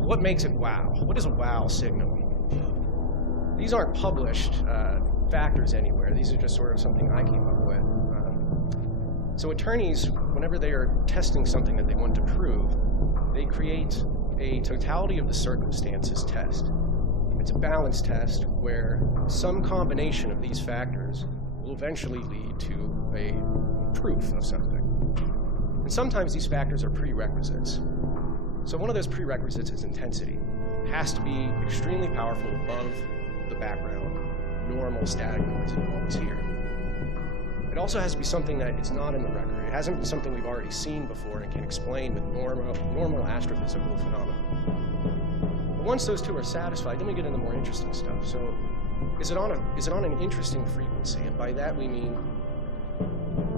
So what makes it wow? What is a wow signal? These aren't published factors anywhere. These are just sort of something I came up with. So attorneys, whenever they are testing something that they want to prove, they create a totality of the circumstances test. It's a balance test where some combination of these factors will eventually lead to a proof of something. And sometimes these factors are prerequisites. So one of those prerequisites is intensity. It has to be extremely powerful above the background, normal static noise that you always hear. It also has to be something that is not in the record. It hasn't been something we've already seen before and can explain with normal astrophysical phenomena. But once those two are satisfied, then we get into more interesting stuff. So is it on an interesting frequency? And by that we mean,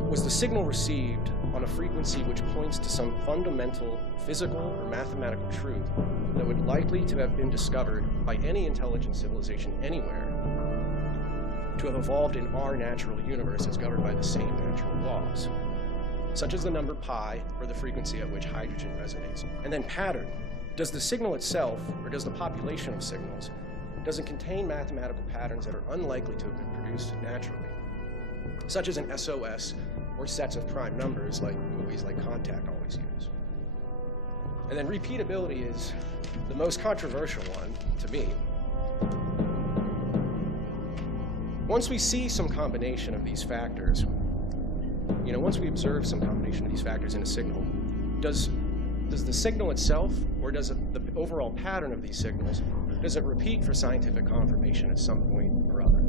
was the signal received on a frequency which points to some fundamental physical or mathematical truth that would likely to have been discovered by any intelligent civilization anywhere to have evolved in our natural universe as governed by the same natural laws, such as the number pi, or the frequency at which hydrogen resonates. And then pattern. Does the signal itself, or does the population of signals, does it contain mathematical patterns that are unlikely to have been produced naturally, such as an SOS or sets of prime numbers like movies like Contact always use? And then repeatability is the most controversial one to me. Once we see some combination of these factors, once we observe some combination of these factors in a signal, does the signal itself, or does the overall pattern of these signals, does it repeat for scientific confirmation at some point or other?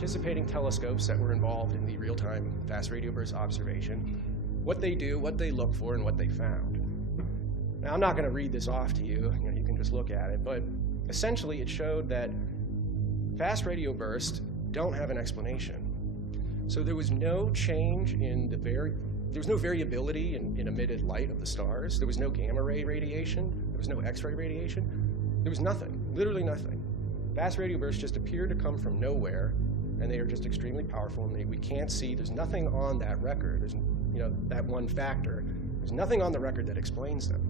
participating telescopes that were involved in the real-time fast radio burst observation, what they do, what they look for, and what they found. Now, I'm not going to read this off to you. You can just look at it, but essentially it showed that fast radio bursts don't have an explanation. So there was no change in there was no variability in emitted light of the stars. There was no gamma ray radiation. There was no X-ray radiation. There was nothing, literally nothing. Fast radio bursts just appear to come from nowhere, and they are just extremely powerful, and we can't see, there's nothing on that record. There's, that one factor. There's nothing on the record that explains them.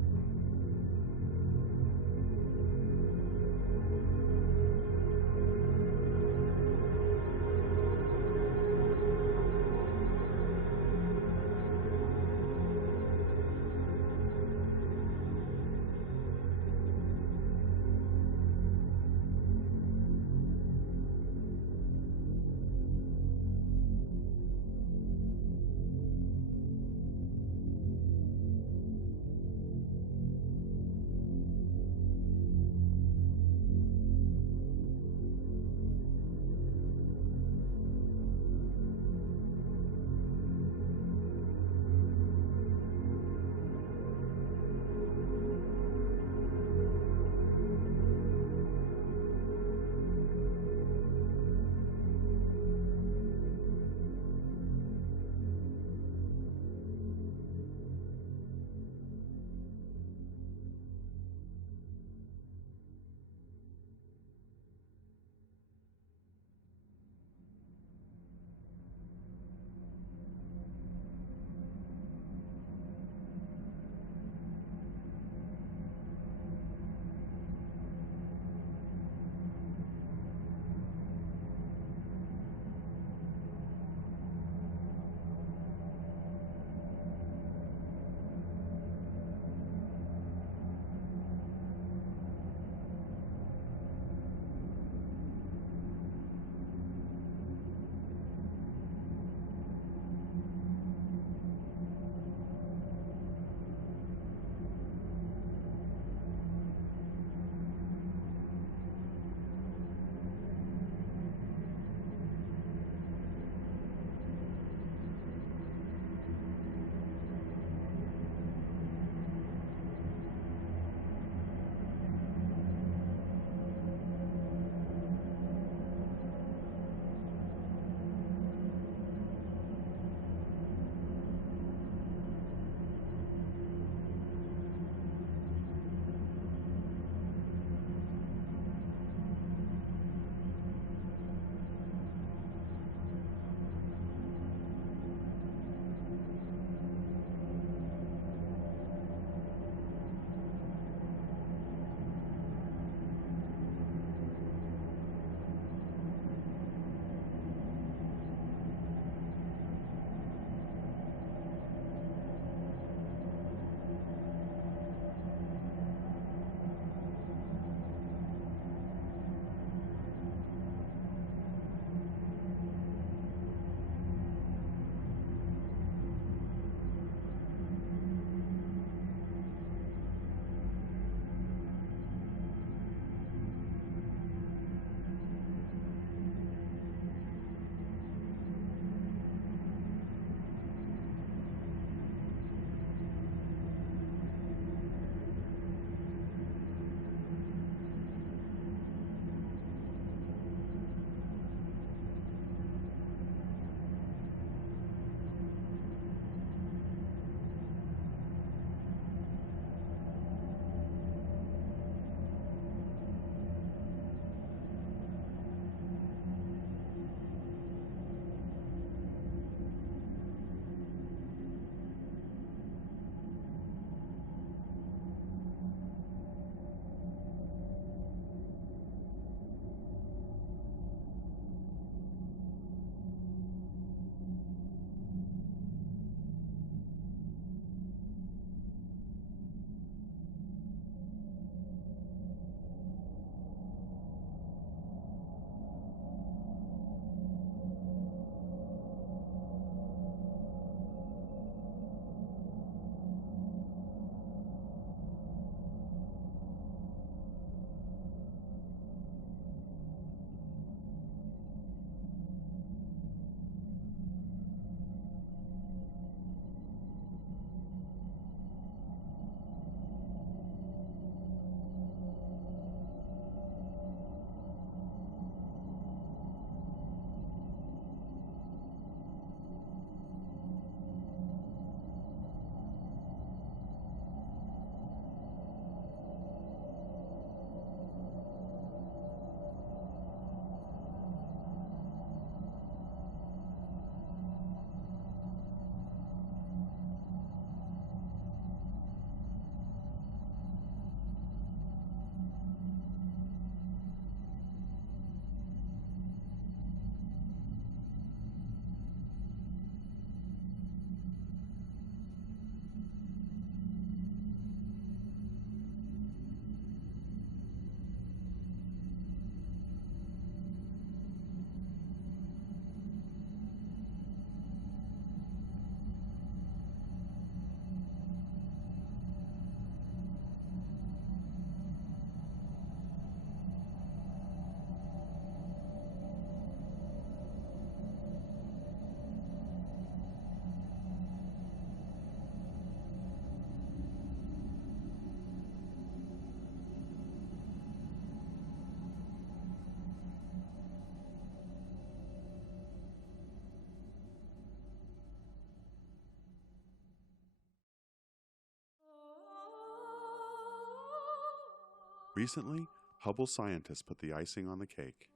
Recently, Hubble scientists put the icing on the cake.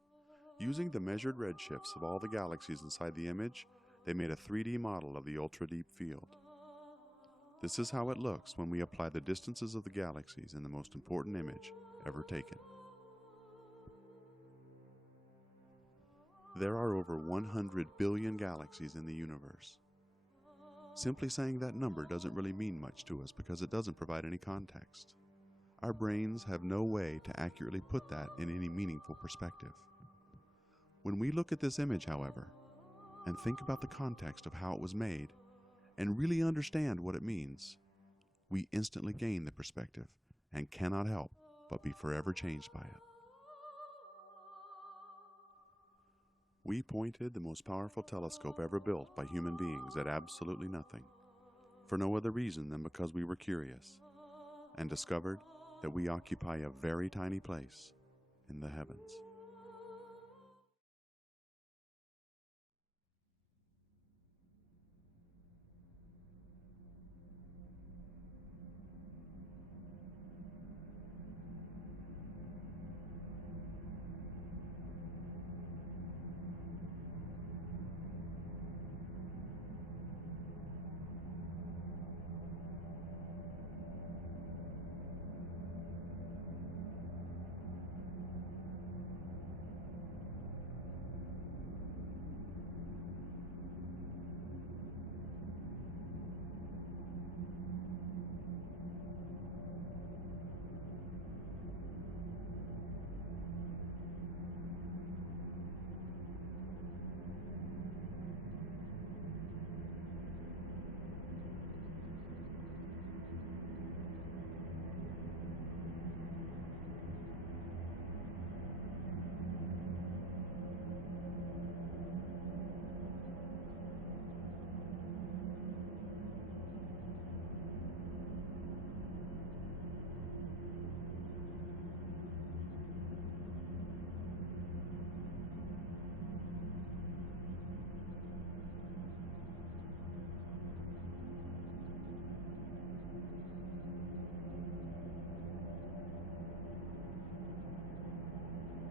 Using the measured redshifts of all the galaxies inside the image, they made a 3D model of the ultra-deep field. This is how it looks when we apply the distances of the galaxies in the most important image ever taken. There are over 100 billion galaxies in the universe. Simply saying that number doesn't really mean much to us because it doesn't provide any context. Our brains have no way to accurately put that in any meaningful perspective. When we look at this image, however, and think about the context of how it was made, and really understand what it means, we instantly gain the perspective and cannot help but be forever changed by it. We pointed the most powerful telescope ever built by human beings at absolutely nothing, for no other reason than because we were curious, and discovered that we occupy a very tiny place in the heavens.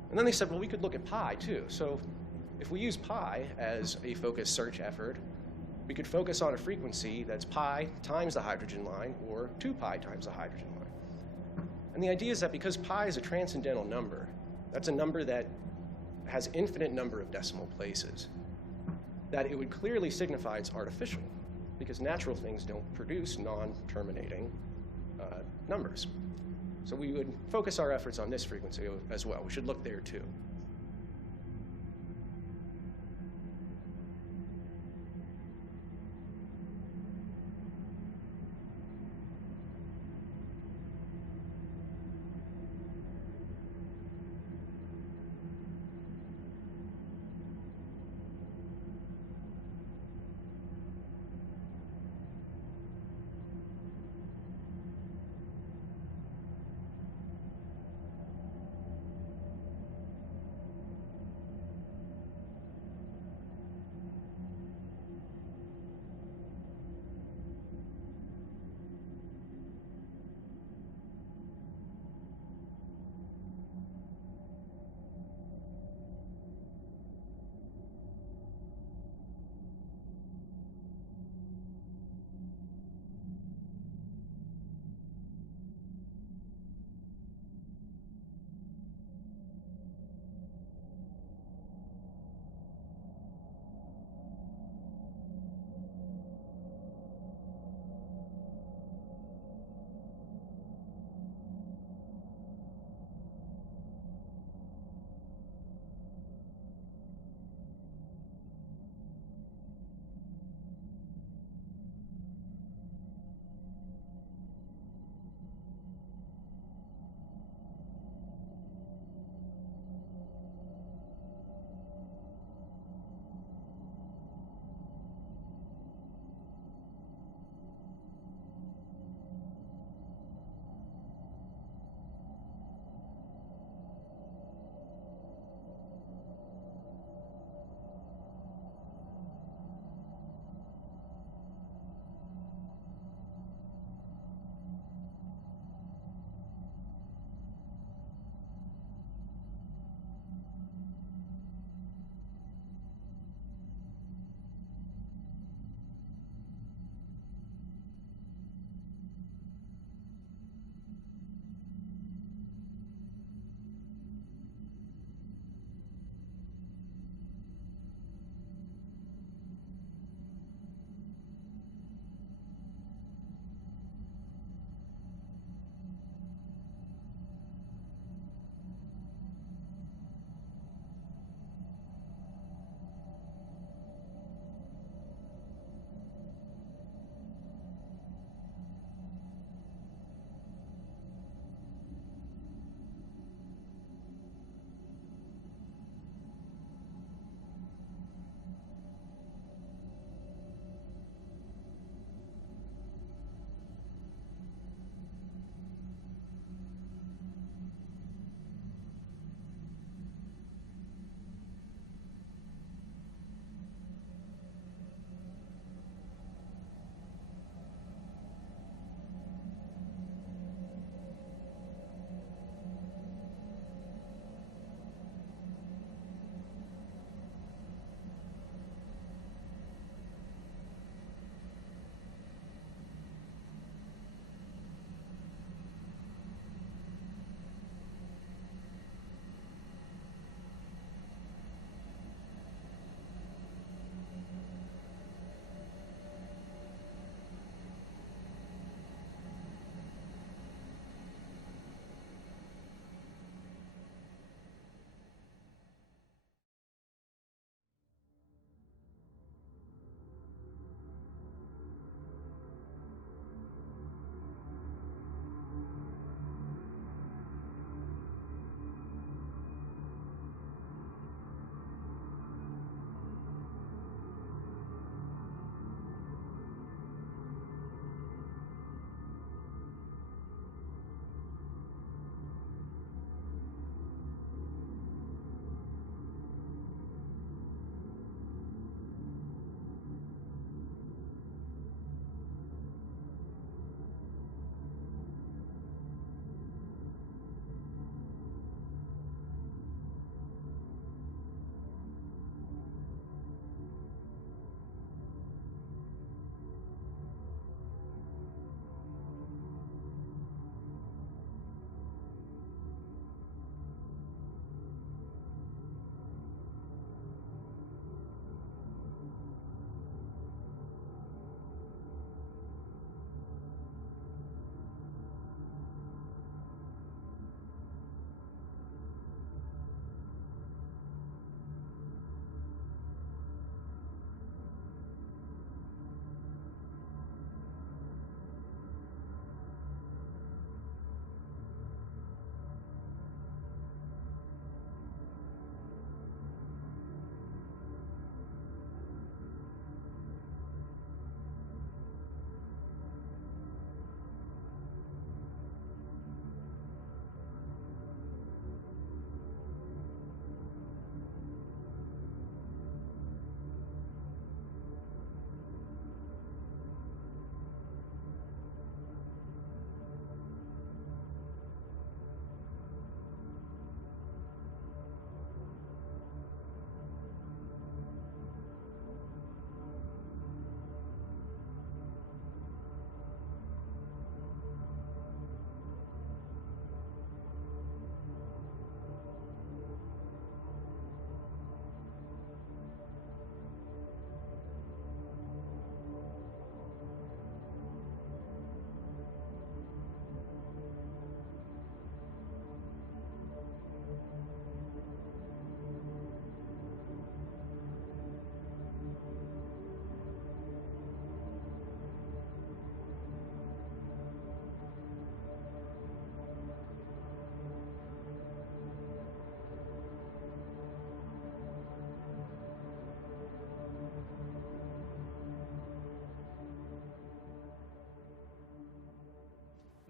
And then they said, well, we could look at pi too. So if we use pi as a focused search effort, we could focus on a frequency that's pi times the hydrogen line, or 2 pi times the hydrogen line. And the idea is that because pi is a transcendental number, that's a number that has infinite number of decimal places, that it would clearly signify it's artificial, because natural things don't produce non-terminating numbers. So we would focus our efforts on this frequency as well. We should look there too.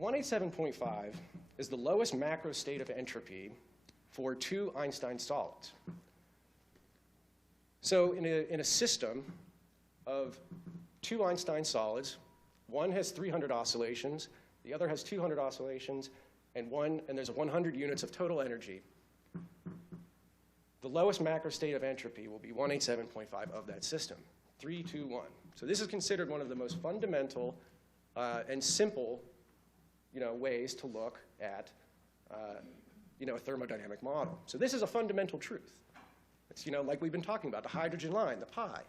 187.5 is the lowest macro state of entropy for two Einstein solids. So in a system of two Einstein solids, one has 300 oscillations, the other has 200 oscillations, and there's 100 units of total energy. The lowest macro state of entropy will be 187.5 of that system, 3, 2, 1. So this is considered one of the most fundamental and simple ways to look at a thermodynamic model. So this is a fundamental truth. It's like we've been talking about, the hydrogen line, the pi.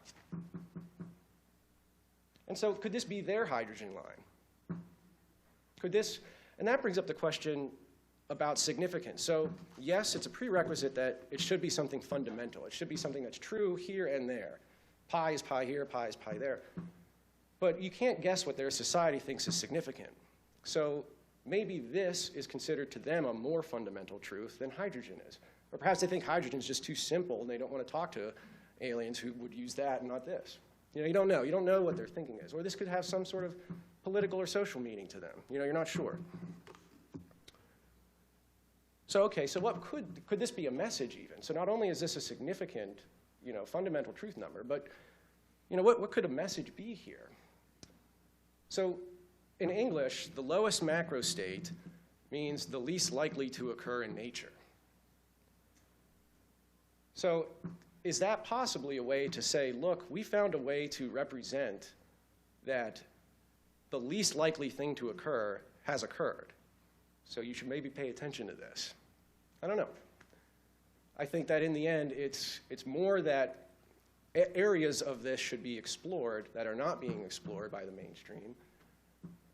And so could this be their hydrogen line? And that brings up the question about significance. So yes, it's a prerequisite that it should be something fundamental. It should be something that's true here and there. Pi is pi here, pi is pi there. But you can't guess what their society thinks is significant. So maybe this is considered to them a more fundamental truth than hydrogen is. Or perhaps they think hydrogen is just too simple and they don't want to talk to aliens who would use that and not this. You don't know. You don't know what their thinking is. Or this could have some sort of political or social meaning to them. You're not sure. So okay, so what could this be a message even? So not only is this a significant, fundamental truth number, but what could a message be here? So in English, the lowest macro state means the least likely to occur in nature. So is that possibly a way to say, look, we found a way to represent that the least likely thing to occur has occurred? So you should maybe pay attention to this. I don't know. I think that in the end, it's more that areas of this should be explored that are not being explored by the mainstream.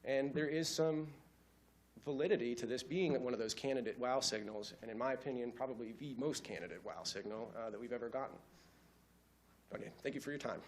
And there is some validity to this being one of those candidate wow signals, and in my opinion, probably the most candidate wow signal that we've ever gotten. Okay, thank you for your time.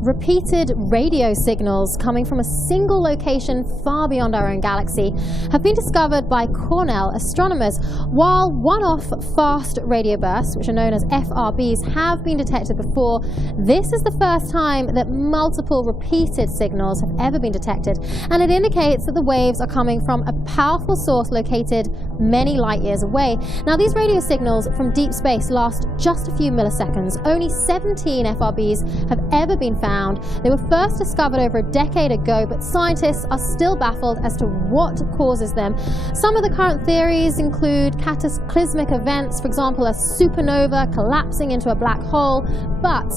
Repeated radio signals coming from a single location far beyond our own galaxy have been discovered by Cornell astronomers, while one-off fast radio bursts, which are known as FRBs, have been detected before. This is the first time that multiple repeated signals have ever been detected, and it indicates that the waves are coming from a powerful source located many light years away. Now, these radio signals from deep space last just a few milliseconds. Only 17 FRBs have ever been found. They were first discovered over a decade ago, but scientists are still baffled as to what causes them. Some of the current theories include cataclysmic events, for example, a supernova collapsing into a black hole, but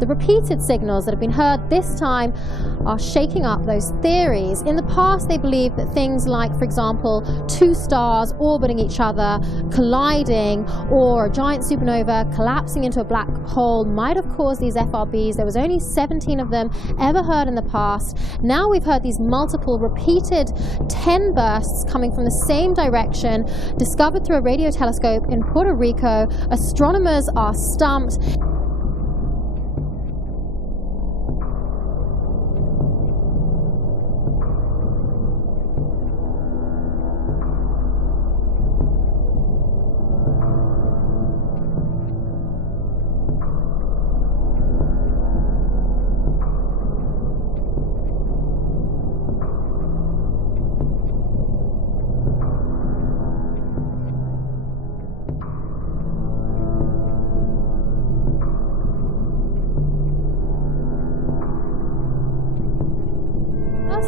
the repeated signals that have been heard this time are shaking up those theories. In the past, they believed that things like, for example, two stars orbiting each other, colliding, or a giant supernova collapsing into a black hole might have caused these FRBs. There was only 17 of them ever heard in the past. Now we've heard these multiple repeated 10 bursts coming from the same direction, discovered through a radio telescope in Puerto Rico. Astronomers are stumped.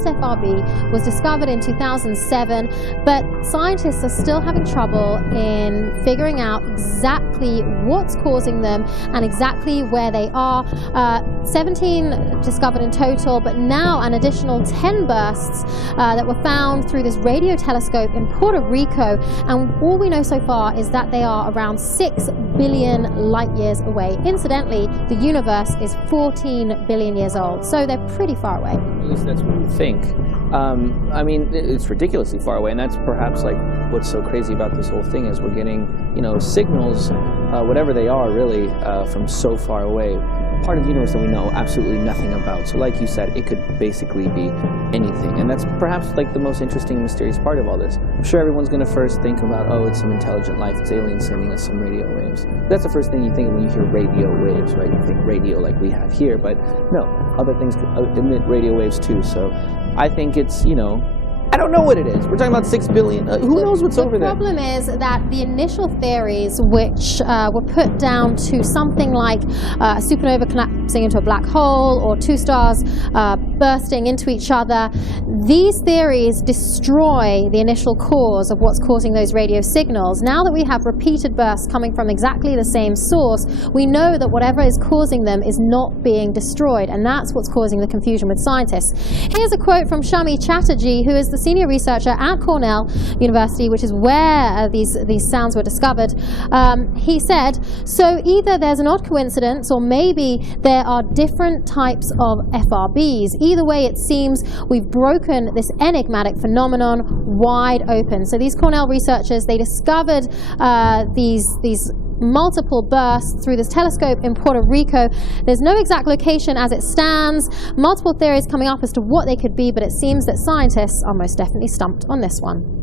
FRB was discovered in 2007, but scientists are still having trouble in figuring out exactly what's causing them and exactly where they are. 17 discovered in total, but now an additional 10 bursts that were found through this radio telescope in Puerto Rico, and all we know so far is that they are around 6 billion light years away. Incidentally, the universe is 14 billion years old, so they're pretty far away. At least that's what we think. I mean, it's ridiculously far away, and that's perhaps like what's so crazy about this whole thing is we're getting, you know, signals, whatever they are really, from so far away. Part of the universe that we know absolutely nothing about. So like you said, it could basically be anything. And that's perhaps like the most interesting, mysterious part of all this. I'm sure everyone's going to first think about, oh, it's some intelligent life, it's aliens sending us some radio waves. That's the first thing you think of when you hear radio waves, right? You think radio like we have here, but no, other things could emit radio waves too. So I think it's, you know, I don't know what it is. We're talking about 6 billion. Who knows what's over there? The problem is that the initial theories, which were put down to something like a supernova collapsing into a black hole or two stars bursting into each other, these theories destroy the initial cause of what's causing those radio signals. Now that we have repeated bursts coming from exactly the same source, we know that whatever is causing them is not being destroyed, and that's what's causing the confusion with scientists. Here's a quote from Shami Chatterjee, who is the senior researcher at Cornell University, which is where these sounds were discovered. He said, so either there's an odd coincidence or maybe there are different types of FRBs. Either way, it seems we've broken this enigmatic phenomenon wide open. So these Cornell researchers, they discovered these multiple bursts through this telescope in Puerto Rico. There's no exact location as it stands, multiple theories coming up as to what they could be, but it seems that scientists are most definitely stumped on this one.